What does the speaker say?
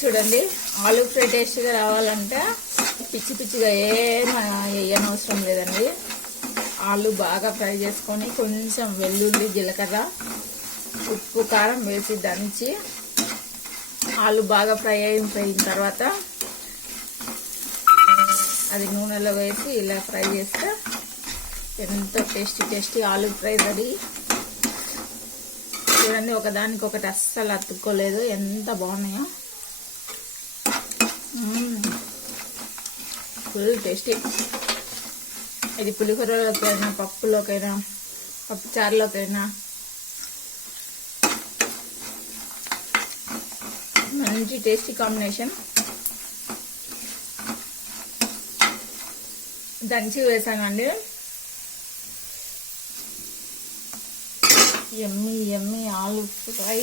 చూడండి, ఆలు ఫ్రై టేస్ట్గా రావాలంటే పిచ్చి పిచ్చిగా ఏం వేయనవసరం లేదండి. ఆలు బాగా ఫ్రై చేసుకొని కొంచెం వెల్లుల్లి, జీలకర్ర, ఉప్పు, కారం వేసి దంచి ఆలు బాగా ఫ్రై అయిన తర్వాత అది నూనెలో వేసి ఇలా ఫ్రై చేస్తే ఎంతో టేస్టీ ఆలు ఫ్రై రెడీ. చూడండి, ఒకదానికొకటి అస్సలు అతుక్కోలేదు, ఎంత బాగున్నాయో. Full tasty. ఇది పులిహోరలోకైనా, పప్పులోకైనా, పప్పు చారులోకైనా మంచి టేస్టీ కాంబినేషన్. దంచి వేసానండి. యమ్మీ ఆలు ఫ్రై.